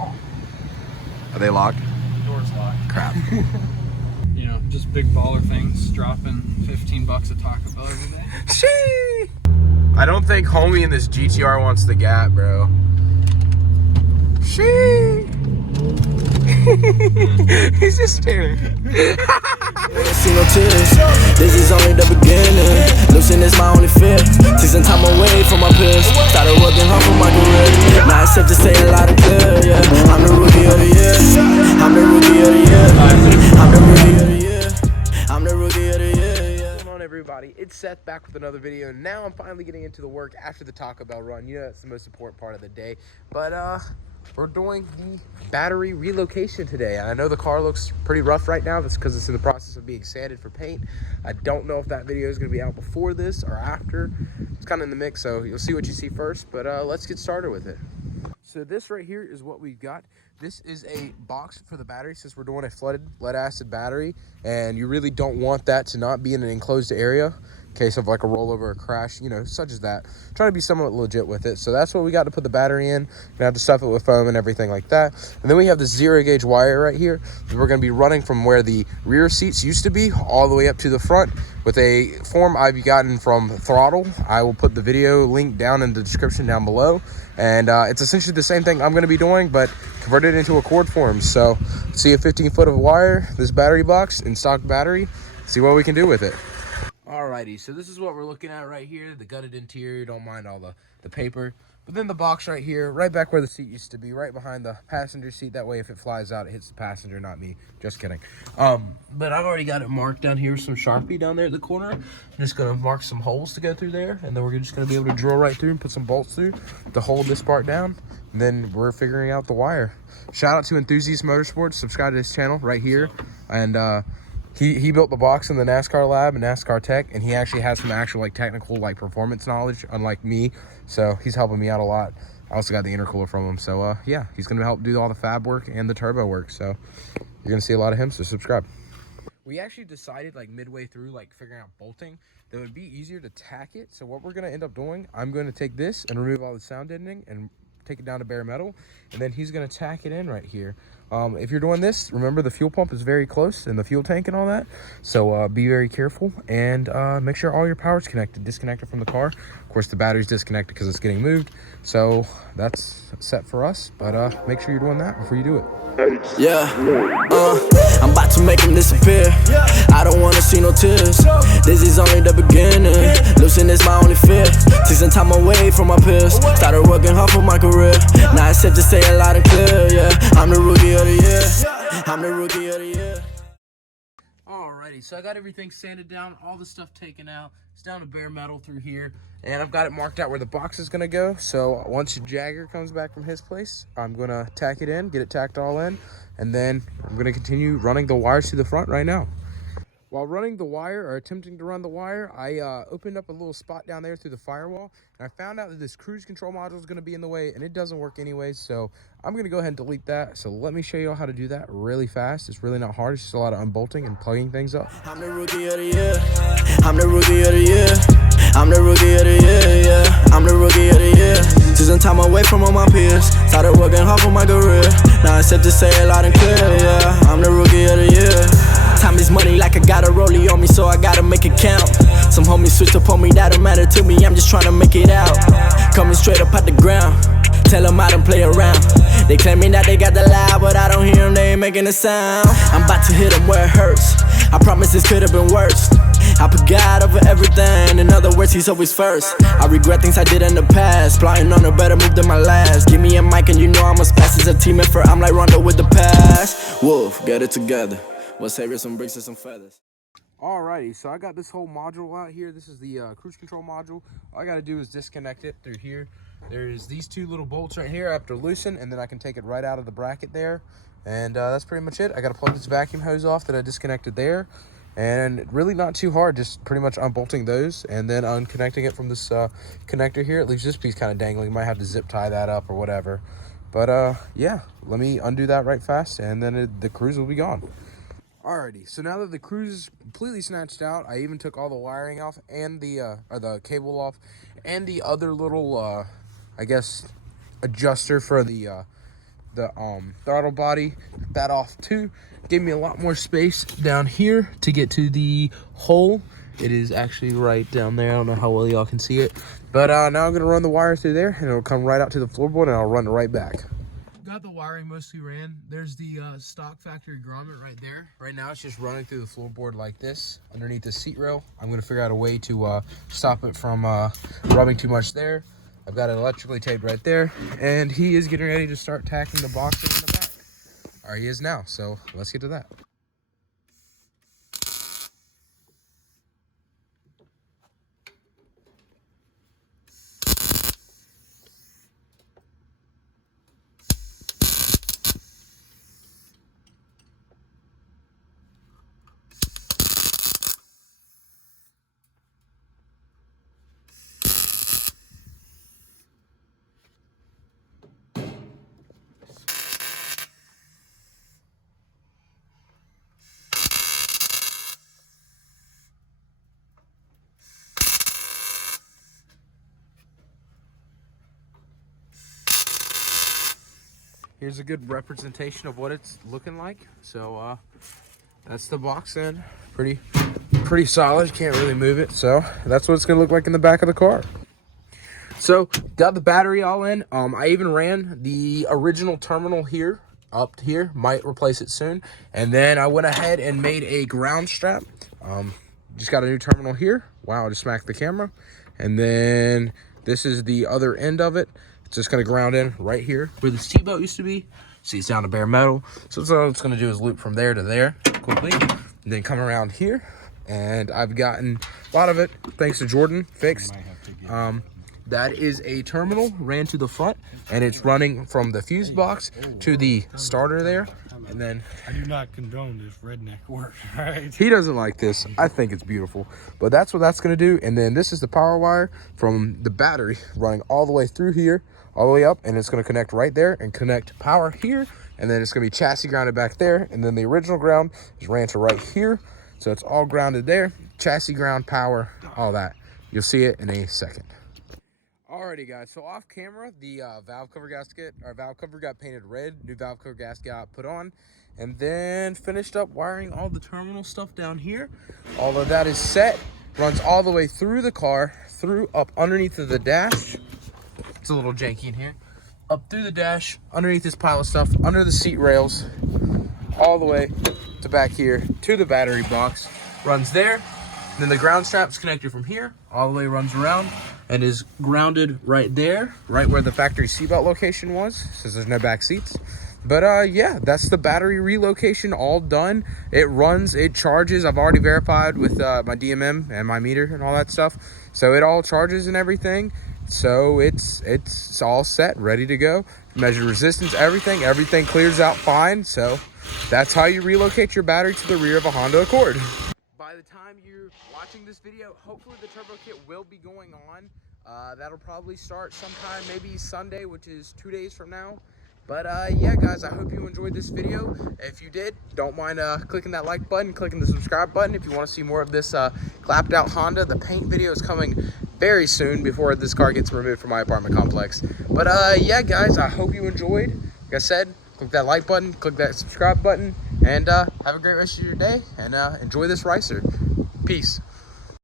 Are they locked? Door's locked. Crap. You know, just big baller things, dropping 15 bucks at Taco Bell every day. Shee! I don't think homie in this GTR wants the gap, bro. Shee! He's just staring. See no tears. This is only the beginning. Losing is my only fear. Take some time away from my peers. Started working hard for my career. Now it's safe to say a lot of clear. Yeah, I'm the rookie of the year. I'm the rookie of the year. I'm the rookie of the year. I'm the rookie of the year. Yeah. What's going on, everybody? It's Seth back with another video. Now I'm finally getting into the work after the Taco Bell run. You know, that's the most important part of the day. But we're doing the battery relocation today. I know the car looks pretty rough right now. That's because it's in the process of being sanded for paint. I don't know if that video is going to be out before this or after. It's kind of in the mix, so you'll see what you see first. But let's get started with it. So this right here is what we've got. This is a box for the battery since we're doing a flooded lead acid battery, and you really don't want that to not be in an enclosed area in case of like a rollover or crash, you know, such as that. Trying to be somewhat legit with it. So that's what we got to put the battery in. Gonna have to stuff it with foam and everything like that. And then we have the 0 gauge wire right here. We're gonna be running from where the rear seats used to be all the way up to the front with a form I've gotten from Throttle. I will put the video link down in the description down below. And it's essentially the same thing I'm going to be doing, but converted into a cord form. So see a 15 foot of wire, this battery box, in stock battery, see what we can do with it. Alrighty, so this is what we're looking at right here. The gutted interior, don't mind all the paper. But then the box right here, right back where the seat used to be, right behind the passenger seat. That way if it flies out, it hits the passenger, not me. Just kidding. But I've already got it marked down here with some Sharpie down there at the corner. I'm just gonna mark some holes to go through there, and then we're just gonna be able to drill right through and put some bolts through to hold this part down. And then we're figuring out the wire. Shout out to Enthusiast Motorsports, subscribe to his channel right here. And he built the box in the NASCAR lab and NASCAR Tech, and he actually has some actual like technical like performance knowledge, unlike me. So he's helping me out a lot. I also got the intercooler from him. So yeah, he's gonna help do all the fab work and the turbo work. So you're gonna see a lot of him, so subscribe. We actually decided like midway through like figuring out bolting that it would be easier to tack it. So what we're gonna end up doing, I'm gonna take this and remove all the sound deadening and take it down to bare metal, and then he's gonna tack it in right here. If you're doing this, remember the fuel pump is very close and the fuel tank and all that, so be very careful and make sure all your power's connected. Disconnect it from the car. Of course the battery's disconnected because it's getting moved, so that's set for us, but make sure you're doing that before you do it. Yeah, I'm about to make him disappear. I don't wanna see no tears. This is only the beginning. Losing is my only fear. Take some time away from my peers. Started working hard for my career. Now it's safe to say a lot and clear. Yeah, I'm the rookie of the year. I'm the rookie of the year. Alrighty, so I got everything sanded down, all the stuff taken out. It's down to bare metal through here, and I've got it marked out where the box is gonna go. So once Jagger comes back from his place, I'm gonna tack it in, get it tacked all in, and then I'm gonna continue running the wires to the front right now. While running the wire, or attempting to run the wire, I opened up a little spot down there through the firewall, and I found out that this cruise control module is going to be in the way, and it doesn't work anyways, so I'm going to go ahead and delete that. So let me show you all how to do that really fast. It's really not hard. It's just a lot of unbolting and plugging things up. I'm the rookie of the year. I'm the rookie of the year. I'm the rookie of the year, yeah. I'm the rookie of the year. Took some time away from all my peers. Started working hard for my career. Now it's safe to say a lot and clear, yeah. I'm the rookie of the year. Time is money, like I got a rollie on me, so I gotta make it count. Some homies switch up on me, that don't matter to me, I'm just trying to make it out. Coming straight up out the ground, tell them I don't play around. They claiming that they got the loud, but I don't hear them, they ain't making a sound. I'm about to hit them where it hurts, I promise this could've been worse. I put God over everything, in other words, he's always first. I regret things I did in the past, plotting on a better move than my last. Give me a mic and you know I must pass as a team effort, I'm like Rondo with the pass. Wolf, get it together. We'll save her some bricks and some feathers. Alrighty, so I got this whole module out here. This is the cruise control module. All I gotta do is disconnect it through here. There's these two little bolts right here I have to loosen, and then I can take it right out of the bracket there. And that's pretty much it. I gotta plug this vacuum hose off that I disconnected there. And really not too hard, just pretty much unbolting those and then unconnecting it from this connector here. It leaves this piece kind of dangling. Might have to zip tie that up or whatever. But yeah, let me undo that right fast, and then the cruise will be gone. Alrighty, so now that the cruise is completely snatched out, I even took all the wiring off and the cable off, and the other little I guess adjuster for the the throttle body, that off too. Gave me a lot more space down here to get to the hole. It is actually right down there. I don't know how well y'all can see it, but now I'm gonna run the wire through there, and it'll come right out to the floorboard, and I'll run it right back. Got the wiring mostly ran. There's the stock factory grommet right there. Right now it's just running through the floorboard like this underneath the seat rail. I'm gonna figure out a way to stop it from rubbing too much there. I've got it electrically taped right there, and he is getting ready to start tacking the boxing in the back. Or he is now, so let's get to that. Here's a good representation of what it's looking like. So that's the box end. Pretty solid. Can't really move it. So that's what it's gonna look like in the back of the car. So got the battery all in. I even ran the original terminal here up here. Might replace it soon. And then I went ahead and made a ground strap. Just got a new terminal here. Wow, I just smacked the camera. And then this is the other end of it. It's just gonna ground in right here where the T-boat used to be. See, it's down to bare metal. So all it's gonna do is loop from there to there quickly, and then come around here. And I've gotten a lot of it, thanks to Jordan, fixed. That is a terminal, ran to the front, and it's running from the fuse box to the starter there. And then I do not condone this redneck work, right? he doesn't like this. I think it's beautiful, but that's what that's gonna do. And then this is the power wire from the battery running all the way through here, all the way up, and it's gonna connect right there and connect power here. And then it's gonna be chassis grounded back there. And then the original ground is ran to right here. So it's all grounded there, chassis ground, power, all that. You'll see it in a second. Alrighty guys, so off camera, the valve cover gasket, our valve cover got painted red, new valve cover gasket got put on, and then finished up wiring all the terminal stuff down here. All of that is set, runs all the way through the car, through up underneath of the dash. It's a little janky in here. Up through the dash, underneath this pile of stuff, under the seat rails, all the way to back here to the battery box. Runs there. Then the ground strap's connected from here, all the way runs around, and is grounded right there, right where the factory seatbelt location was, since there's no back seats. But yeah, that's the battery relocation all done. It runs, it charges. I've already verified with my DMM and my meter and all that stuff. So it all charges and everything. So it's all set, ready to go. Measure resistance, everything clears out fine. So that's how you relocate your battery to the rear of a Honda Accord. By the time you're watching this video, hopefully the turbo kit will be going on. That'll probably start sometime, maybe Sunday, which is 2 days from now. But yeah, guys, I hope you enjoyed this video. If you did, don't mind clicking that like button, clicking the subscribe button if you want to see more of this clapped out Honda. The paint video is coming very soon before this car gets removed from my apartment complex. But yeah, guys, I hope you enjoyed. Like I said, click that like button, click that subscribe button, and have a great rest of your day, and enjoy this ricer. Peace.